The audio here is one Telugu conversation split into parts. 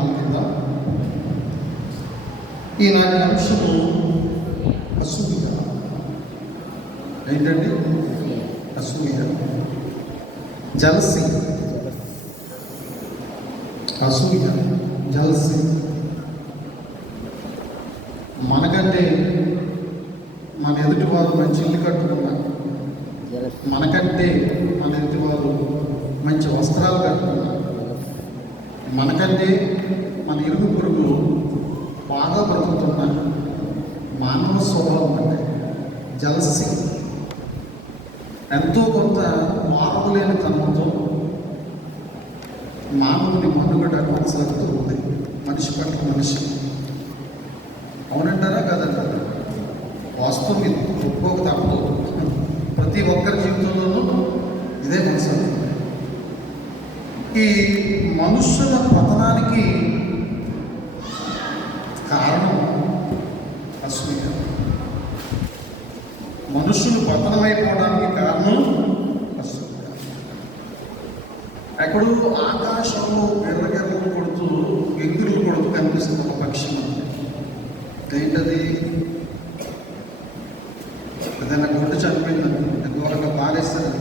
ఆలోచిద్దాం. ఈనాటి అంశము అసూయ. ఏంటండి అసూయ? జలసి. అసూయ, జలసి. మనకంటే మన ఎదుటివారు మంచి ఇల్లు కట్టుకున్నారు, మనకంటే మన ఎదుటివారు మంచి వస్త్రాలు కట్టుకున్నారు, మనకంటే మన ఇరుగు పొరుగులు బాగా బ్రతుకుతున్నారు. మానవ స్వభావం అంటే జలసి. ఎంతో కొంత మార్పులేని తనంతో మానవుని మనుగడ కొనసాగుతూ ఉంది, మనిషి పట్ల మనిషి. అవునంటారా కదంటారా? వాస్తవం ఇది, ఒక్కొక్క తప్పదు. ప్రతి ఒక్కరి జీవితంలోనూ ఇదే కొనసాగుతుంది. ఈ మనుష్యుల పతనానికి కారణం అసూయ. మనుషులు పతనమైపోవడానికి కారణం అసూయ. ఎక్కడో ఆకాశంలో ఎర్రగెర్రలు కొడుతూ ఎగురులు కొడుతూ కనిపిస్తుంది ఒక పక్షి. ఏంటది? ఏదైనా గుడ్డు చనిపోయిందనుకోండి, దూరంగా పారేస్తారు.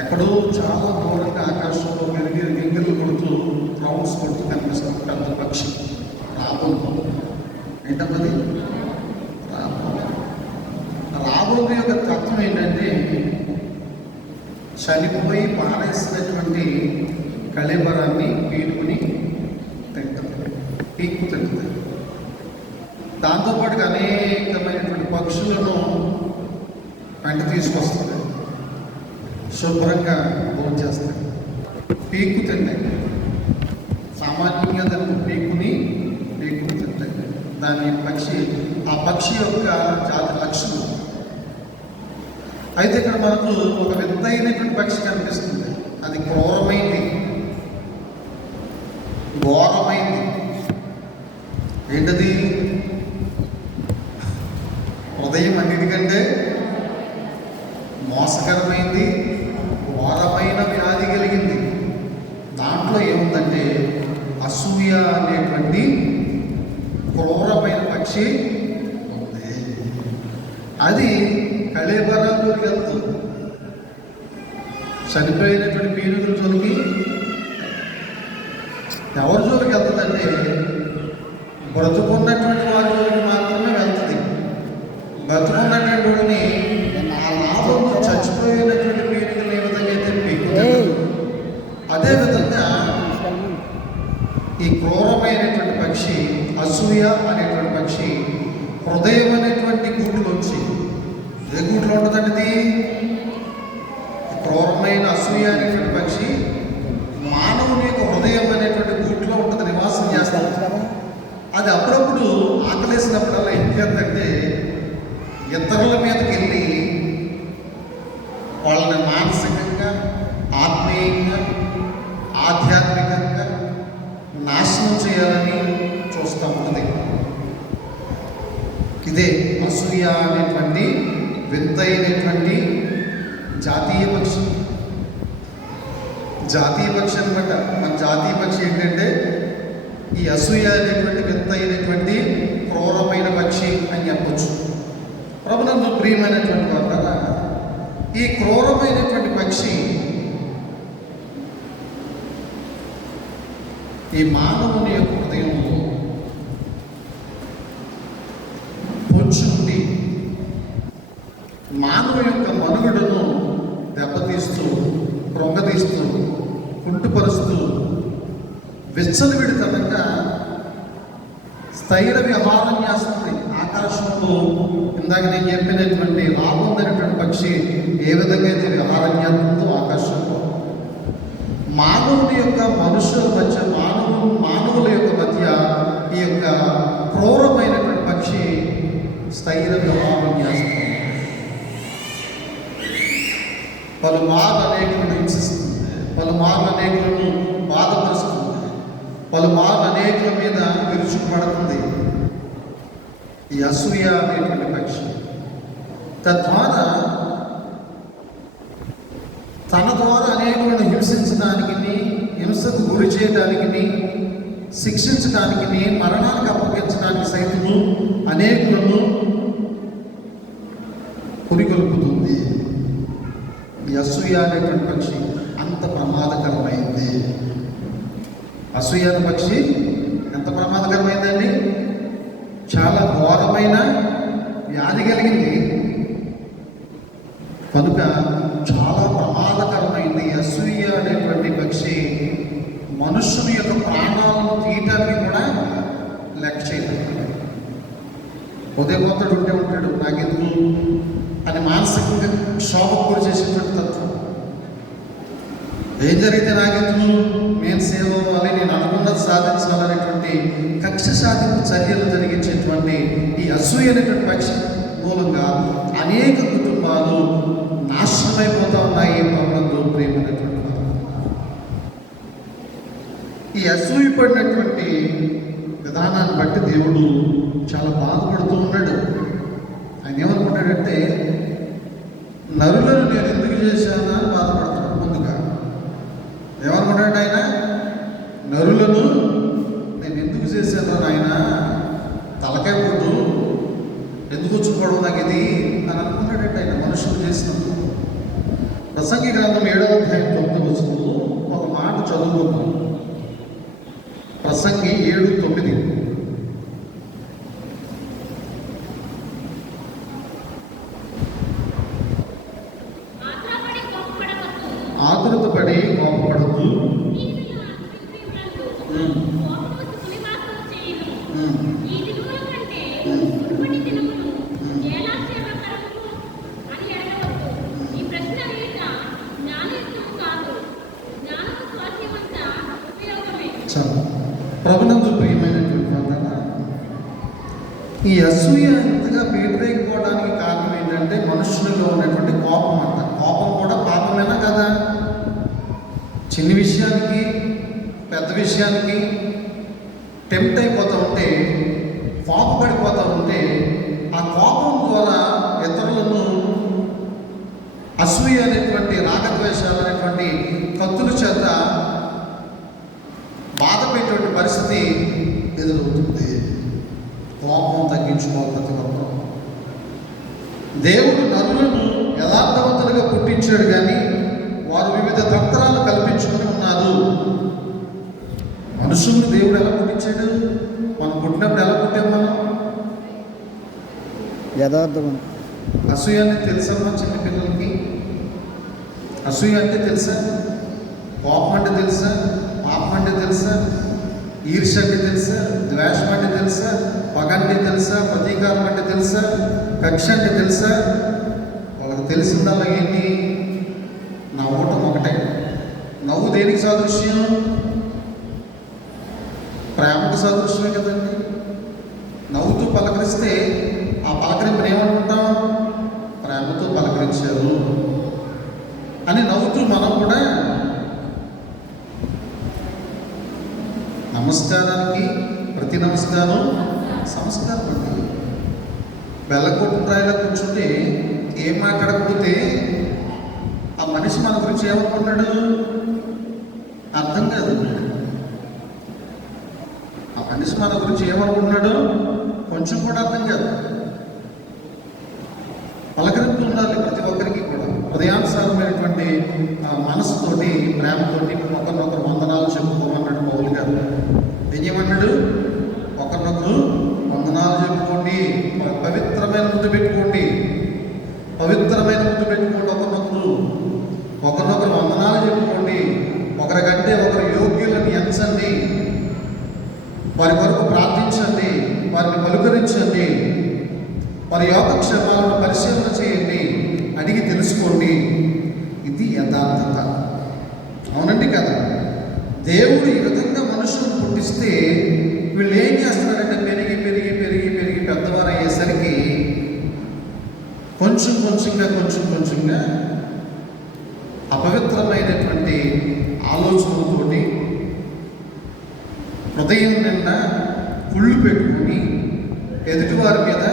ఎక్కడో చాలా దూరంగా ఆకాశంలో గింగిర్లు కొడుతూ రౌండ్స్ కొడుతూ కనిపిస్తుంది పెద్ద పక్షి, రాబోతు. ఏంటన్నది? రాబోతు యొక్క తత్వం ఏంటంటే చనిపోయి పారేసినటువంటి కళేబరాన్ని పీక్కుని తింటుంది, పీక్కు తింటుంది. దాంతోపాటుగా అనేకమైనటువంటి పక్షులను వెంట తీసుకొస్తుంది, శుభ్రంగా భోజనం చేస్తాయి, పీక్కు తింటాయి. సామాన్యంగా దాన్ని పీక్కుని తింటాయి. దాని ఆ పక్షి యొక్క జాతి లక్షణం. అయితే ఇక్కడ మనకు ఒక వింతైనటువంటి పక్షి కనిపిస్తుంది. అది క్రూరమైంది, ఘోరమైంది. ఏంటది? హృదయం అన్నిటికంటే మోసకరమైంది, ఘోరమైన వ్యాధి కలిగింది. దాంట్లో ఏముందంటే అసూయ అనేటువంటి క్రూరమైన పక్షి ఉంది. అది కళేబరాల్లోకి వెళ్తుంది. చనిపోయినటువంటి పీనుగుల జోలికి ఎవరి జోలికి వెళ్తుందంటే బ్రతుకున్నటువంటి వారి జోలికి మాత్రమే వెళ్తుంది. బ్రతుకున్నటువంటి వాడిని ఆ లాభంలో చచ్చిపోయినటువంటి పీనుగులు ఏ విధంగా అయితే పీకుతారు, అదేవిధంగా ఈ క్రూరమైనటువంటి పక్షి అసూయ అనేటువంటి పక్షి హృదయం అనేటువంటి గూటిలోంచి, ఏ గూటిలో ఉంటుందండి ఇది? క్రూరమైన అసూయ అనేటువంటి పక్షి మానవుని యొక్క హృదయం అనేటువంటి గూటిలో ఉంటుంది, నివాసం చేస్తారు. అది అప్పుడప్పుడు ఆకలేసినప్పుడల్లా ఏం చేద్దంటే ఇతరుల మీదకి వెళ్ళి వాళ్ళని మానసికంగా, ఆత్మీయంగా, ఆధ్యాత్మికంగా నాశనం చేయాలని చూస్తూ ఉంటుంది. ఇదే అసూయ అనేటువంటి వింతైనటువంటి జాతీయ పక్షి. జాతీయ పక్షి అనమాట. మన జాతీయ పక్షి ఏంటంటే ఈ అసూయ అనేటువంటి వింతైనటువంటి క్రూరమైన పక్షి అని చెప్పచ్చు. ప్రభునందు ప్రియమైనటువంటి వారు, ఈ క్రూరమైనటువంటి పక్షి ఈ మానవుని యొక్క హృదయంలో పొంచుండి మానవు యొక్క మనుగడను దెబ్బతీస్తూ, కృంగతీస్తూ, కుంటుపరుస్తూ, విచ్చలవిడితనంగా స్థైర విహారం చేస్తుంది. ఆకాశంలో ఇందాక నేను చెప్పినటువంటి రాబోతున్నటువంటి పక్షి ఏ విధంగా అయితే విహారం చేస్తుందో ఆకాశంలో, మానవుని యొక్క మనుషుల మధ్య, మానవుల యొక్క మధ్య ఈ యొక్క క్రూరమైనటువంటి పక్షి స్థైర విహారం చేస్తుంది. పలుమార్లు అనేకులను హింసిస్తుంది, పలుమార్లు అనేకులను బాధపరుస్తుంది, పలుమార్లు అనేకుల మీద విరుచుకుపడుతుంది ఈ అసూయ అనేటువంటి పక్షి. తద్వారా తన ద్వారా అనేకులను హింసించడానికి హింసకు గురి చేయడానికి, శిక్షించడానికి, మరణానికి అప్పగించడానికి సైతము అనేకులను పురికొల్పుతుంది. ఈ అసూయ అనేటువంటి పక్షి అంత ప్రమాదకరమైంది. అసూయ అనే పక్షి ఎంత ప్రమాదకరమైందండి? చాలా ఘోరమైన వ్యాధి కలిగింది కనుక చాలా ప్రమాదకరమైంది. అసూయ అనేటువంటి పక్షి మనుషుని యొక్క ప్రాణాలను తీయటానికి కూడా లెక్క చేయలేదు. ఉదయపోతాడు ఉంటే ఉంటాడు, నాకెందుకు అని మానసికంగా క్షోభకు గురి చేసేటువంటి తత్వం. ఏం జరిగితే నాకెందుకు, నేను సేవ అవ్వాలి, నేను అనుకున్నది సాధించాలనేటువంటి కక్ష సాధింపు చర్యలు జరిగించేటువంటి ఈ అసూయ అనేటువంటి పక్షి మూలంగా అనేక కుటుంబాలు నాశనమైపోతా ఉన్నాయి. ప్రభునందు ప్రియమైనటువంటి వారు, ఈ అసూయ పడినటువంటి విధానాన్ని బట్టి దేవుడు చాలా బాధపడుతూ ఉన్నాడు. ఆయన ఏమనుకుంటాడంటే, నరులను నేను ఎందుకు చేశానా అని బాధపడుతున్నాడు. ముందుగా ఏమనుకుంటాడు ఆయన? నరులను నేను ఎందుకు చేశాను ఆయన, తలకాయ పోటు ఎందుకు వచ్చుకోవడం నాకు ఇది అని అనుకున్నాడంటే ఆయన మనుషులు చేసినప్పుడు. ప్రసంగి గ్రంథం 7వ అధ్యాయం 9వ వచనంలో ఒక మాట చదువుకుందాం. ప్రసంగి 7:9. ఆతురతపడి కోపపడద్దు, ప్రభునందు ప్రియమైనటువంటి వాళ్ళ, ఈ అసూయ ఇంతగా పేటరేగిపోవడానికి కారణం ఏంటంటే మనుషులలో ఉన్నటువంటి కోపం అంట. కోపం కూడా పాపమేనా కదా? చిన్న విషయానికి పెద్ద విషయానికి టెంప్ట్ అయిపోతూ ఉంటే, కోపపడిపోతూ ఉంటే, ఆ కోపం ద్వారా ఇతరులను అసూయ అనేటువంటి రాగద్వేషాలు అనేటువంటి కత్తుల చేత బాధ పెట్టేటువంటి పరిస్థితి ఎదురవుతుంది. కోపం తగ్గించుకోవాలి ప్రతి ఒక్కరు. దేవుడు నరులను యథార్థవంతులుగా పుట్టించాడు, కానీ వారు వివిధ తంత్రాలు కల్పించుకొని ఉన్నారు. మనుషుల్ని దేవుడు ఎలా పుట్టించాడు? మనం పుట్టినప్పుడు ఎలా పుట్టాం? మనం యథార్థం. అసూయ అంటే తెలుసా? మన చిన్న పిల్లలకి అసూయ అంటే తెలుసా? కోపం అంటే తెలుసా? పాపం అంటే తెలుసా? ఈర్ష్య అంటే తెలుసా? ద్వేషం అంటే తెలుసా? పగ అంటే తెలుసా? ప్రతీకారం అంటే తెలుసా? కక్ష అంటే తెలుసా? వాళ్ళకి తెలిసిందల్లా ఏంటి? నవ్వటం ఒకటే. నవ్వు దేనికి సాదృశ్యం? ప్రేమకు సాదృశ్యమే కదండి. నవ్వుతూ పలకరిస్తే ఆ పలకరింపుని ఏమనుకుంటాం? ప్రేమతో పలకరించారు అని నవ్వుతూ మనం కూడా నమస్కారానికి ప్రతి నమస్కారం సంస్కారం అండి. బెల్లకొట్టు రాయిలా కూర్చుంటే ఏం మాట్లాడకపోతే ఆ మనిషి మన గురించి ఏమనుకున్నాడు అర్థం కాదు. ఆ మనిషి మన గురించి ఏమనుకున్నాడు కొంచెం కూడా అర్థం కాదు. పలకరింపు ఉండాలి ప్రతి ఒక్కరికి కూడా. హృదయానుసారమైనటువంటి మనసుతోటి, ప్రేమతోటి ఒకరినొకరు వందనాలు చెప్పుకోమన్నాడు పౌలు గారు. ఏం చేయమన్నాడు? ఒకరినొకరు వందనాలు చెప్పుకోండి, పవిత్రమైన ముద్దు పెట్టుకోండి, పవిత్రమైన ముద్దు పెట్టుకోండి. ఒకరినొకరు వందనాలు చెప్పుకోండి. ఒకరికంటే ఒకరు యోగ్యులను ఎంచండి, వారి కొరకు ప్రార్థించండి, వారిని పలుకరించండి, వారి యోగక్షేమాలను పరిశీలన చేయండి, అడిగి తెలుసుకోండి. ఇది యథార్థత. అవునండి కదా? దేవుడు ఈ విధంగా మనుషులను పుట్టిస్తే వీళ్ళు ఏం చేస్తున్నారంటే పెరిగి పెరిగి పెరిగి పెరిగి పెద్దవారు అయ్యేసరికి కొంచెం కొంచెంగా అపవిత్రమైనటువంటి ఆలోచనలతోటి హృదయం నిండా కుళ్ళు పెట్టుకుని ఎదుటివారి మీద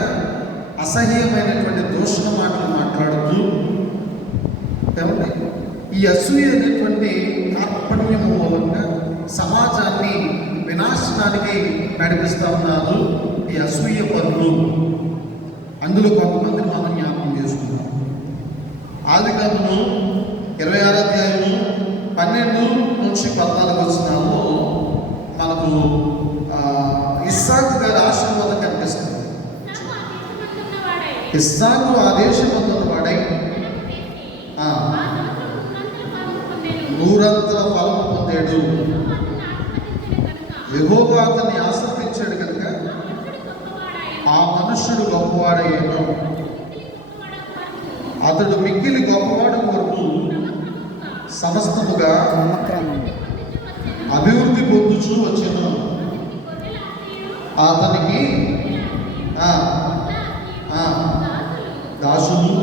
అసహ్యమైనటువంటి దూషణ మాటలు మాట్లాడుతూ ఏమంటే ఈ అసూయ అనేటువంటి కార్పణ్యం మూలంగా నాశనానికి నడిపిస్తా ఉన్నారు ఈ అసూయ పరులు. అందులో కొంతమందిని మనం జ్ఞాపకం చేసుకున్నాం. ఆదికాండము 26వ అధ్యాయము 12 నుంచి 14 వచనాల్లో మనకు ఇస్సాకు గారి ఆశీర్వాదం కనిపిస్తుంది. ఇస్సాకు ఆ దేశమందున్న వాడై నూరంతల ఫలము పొందాడు. యెహోవా అతన్ని ఆశీర్వదించాడు కనుక ఆ మనుష్యుడు గొప్పవాడయ్యాడు. అతడు మిక్కిలి గొప్పవాడు కొరకు సమస్తముగా అభివృద్ధి పొందుచూ వచ్చాను. అతనికి దాసులు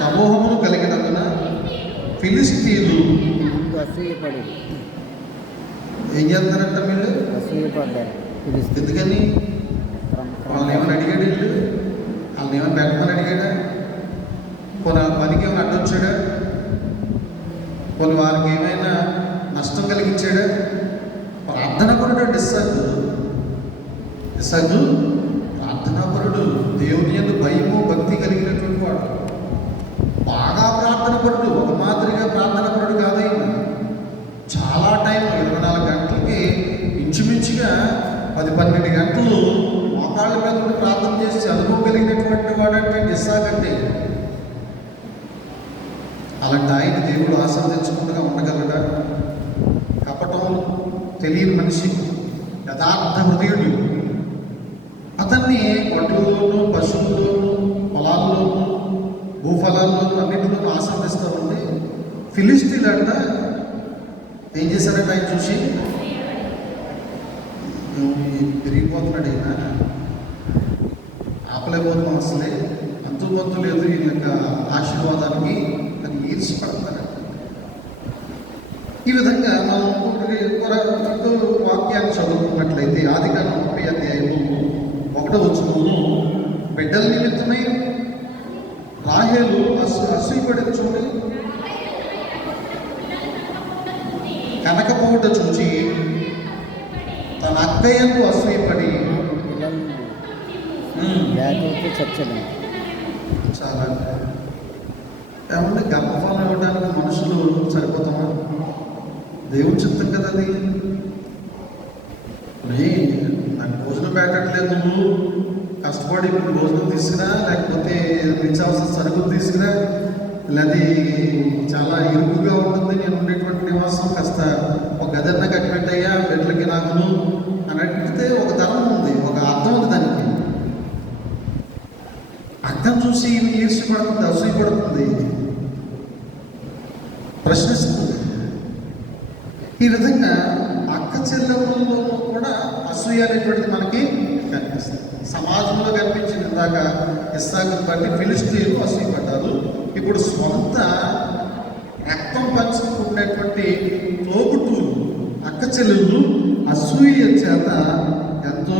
సమూహమును కలిగినందున ఫిలిస్తీన్లు ఏం చేస్తారంట వీళ్ళు? ఎందుకని? వాళ్ళని ఏమైనా అడిగాడు? వీళ్ళు వాళ్ళని ఏమైనా పెట్టమని అడిగాడా? కొన్ని పనికి ఏమైనా అడ్డొచ్చాడా? కొన్ని వారికి ఏమైనా నష్టం కలిగించాడా? ప్రార్థనాపరుడు అండి ఇస్సాకు ప్రార్థనాపరుడు. దేవుని యందు భయము భక్తి కలిగినటువంటి వాడు. బాగా ప్రార్థనాపరుడు. ఒక మాదిరిగా ప్రార్థనాపరుడు కాదైనా చాలా టైం 24 గంటలకి ఇంచుమించుగా 10-12 గంటలు మోకాళ్ళ మీద ఉండి ప్రార్థన చేసి చదువుకోగలిగినటువంటి వాడంటే ఇస్సాకంటే. అలాంటి ఆయన దేవుడు ఆశీర్వదించకుండా ఉండగలడా? కపటం తెలియని మనిషి, యథార్థ హృదయుడు. అతన్ని ఒడ్లలోను పశువుల్లోను పొలాల్లోను భూఫలాల్లోనూ అన్నింటిలోనూ ఆశీర్వదిస్తూ ఉంది. ఫిలిస్తీన్లంట ఏం చేశారంటే ఆయన చూసి పెరిగిపోతున్నాడు. అయినా ఆపలేకపోతున్నాం అసలే, అంతుబంతు లేదు ఈ యొక్క ఆశీర్వాదానికి అని ఈర్చిపడతారు. ఈ విధంగా మనం వాక్యాన్ని చదువుకున్నట్లయితే ఆదికాండం 30వ అధ్యాయము 1వ వచనమును బిడ్డల నిమిత్తమై రాహేలు అసూయపడి చూడి కనకపోవుట చూచి తన అక్కయ్యకు అసూయపడి చాలా ఏమంటే గర్భఫలం ఇవ్వడానికి మనుషులు సరిపోతామా? దేవుని చిత్తం కదా అది. నాకు భోజనం పెట్టట్లేదు, నువ్వు కష్టపడి ఇప్పుడు భోజనం తీసుకురా, లేకపోతే నిత్యావసర సరుకులు తీసుకురా, అది చాలా ఇరుకుగా ఉంటుంది, నేను ఉండేటువంటి నివాసం కాస్త ఒక గదన్న కట్టిపెట్టయ్యా బిడ్డలకి నాకును అని అడిగితే ఒక ధర్మం ఉంది, ఒక అర్థం ఉంది. దానికి అర్థం చూసి ఈర్ష్యపడుతుంది, అసూయపడుతుంది, ప్రశ్నిస్తుంది. ఈ విధంగా అక్క చెల్లెమ్మల్లో కూడా అసూయ అనేటువంటిది మనకి కనిపిస్తుంది. సమాజంలో కనిపించింది. ఇందాక ఇస్సాకును బట్టి ఫిలిస్తీన్లు అసూయపడ్డారు. ఇప్పుడు స్వంత రక్తం పంచుకున్నటువంటి తోబుట్టువులు అక్క చెల్లెళ్ళు అసూయ చేత ఎంతో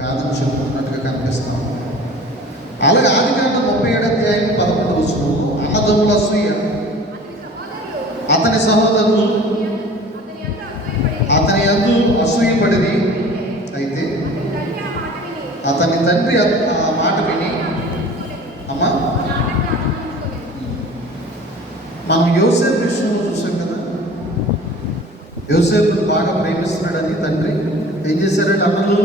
గాథను చెప్పుకున్నట్టుగా కనిపిస్తాం. అలాగే ఆదికాండం 37వ అధ్యాయం 11వ వచనంలో అన్నదమ్ముల అసూయ, అతని సహోదరులు అతని యందు అసూయపడిరి. అయితే అతని తండ్రి ఆ మాట విని, అమ్మా మనం యోసేపు విషయంలో చూసాం కదా, యోసేపును బాగా ప్రేమిస్తున్నాడని తండ్రి ఏం చేశారంటే అన్నలు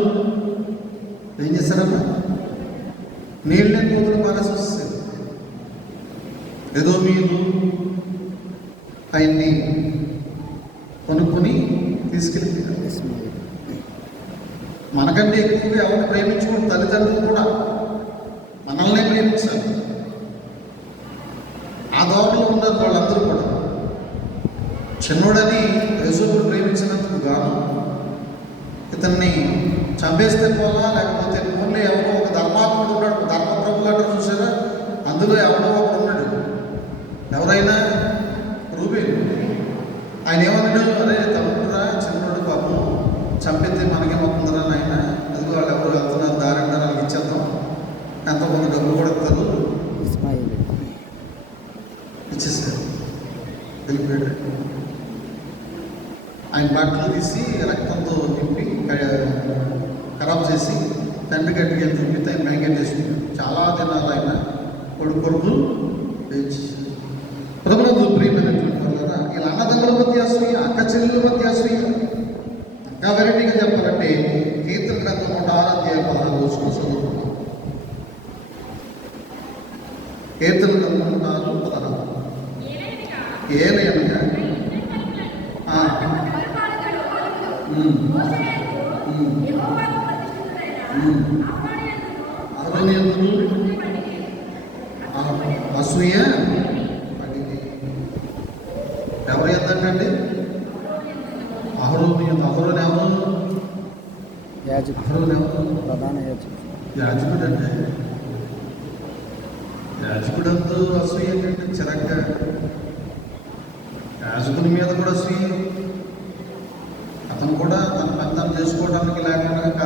ఏం చేశారమ్మా? నీళ్ళని కూతురు పారేసి వస్తారు. ఏదో మీరు ఆయన్ని కొనుక్కొని తీసుకెళ్ళి మనకంటే ఎక్కువగా ఎవరిని ప్రేమించుకోండి, తల్లిదండ్రులు కూడా మనల్నే ప్రేమించాలి. ఆ దోరలో ఉన్నారు వాళ్ళందరూ కూడా. చిన్నోడని యోసేపును ప్రేమించినందుకు గాను ఇతన్ని చంపేస్తే పోలా, లేకపోతే ఓన్లీ ఎవరో ఒక ధర్మాత్ముడు ఉన్నాడు, ధర్మప్రభులు అంటారు చూసారా, అందులో ఎవరో ఒకడు ఉన్నాడు. ఎవరైనా రూబేను. ఆయన ఏమన్నాడు? అరే తమ్ముడురా, చిన్నోడు పాపం చంపితే మనకేమవుతుందిరా నాయన, అందుకు వాళ్ళు ఎవరు వెళ్తున్నారు దారి అంటారు, వాళ్ళకి ఇచ్చేద్దాం, ఎంతమంది డబ్బు కూడా ఇస్తారు, ఇచ్చేసారు, వెళ్ళిపోయాడు. ఆయన బట్టలు తీసి రక్తంతో నింపి ఖరాబ్ చేసి తండ్రి గట్టిగా చూపితే ఆయన మ్యాంగేట్ చేసుకుంటాడు. చాలా దినాలు ఆయన కొడుకు వేచి ప్రభుత్వ ప్రియమైనటువంటి వల్ల ఇలా అన్నదమ్ముల మధ్య అసూయ, అక్క చెల్లెల మధ్య అసూయ. ఇంకా వెరైటీగా చెప్పాలంటే కీర్తన గ్రంథం 106 వచనం చదువుతున్నాం. కీర్తన గ్రంథం 106 ఏలయనగా అసూయ పడింది. ఎవరు ఎంతండి? అహరోను ఎంత? అహరోను ఎవరు? అహరోను ఎవరు? ప్రధాన యాజకుడు. యాజకుడు అంటే యాజకుడంతో అసూయ ఏంటంటే చిరక్క యాజకుని మీద కూడా అసూయ. అతను కూడా తన పెద్దలు చేసుకోవడానికి లేకుండా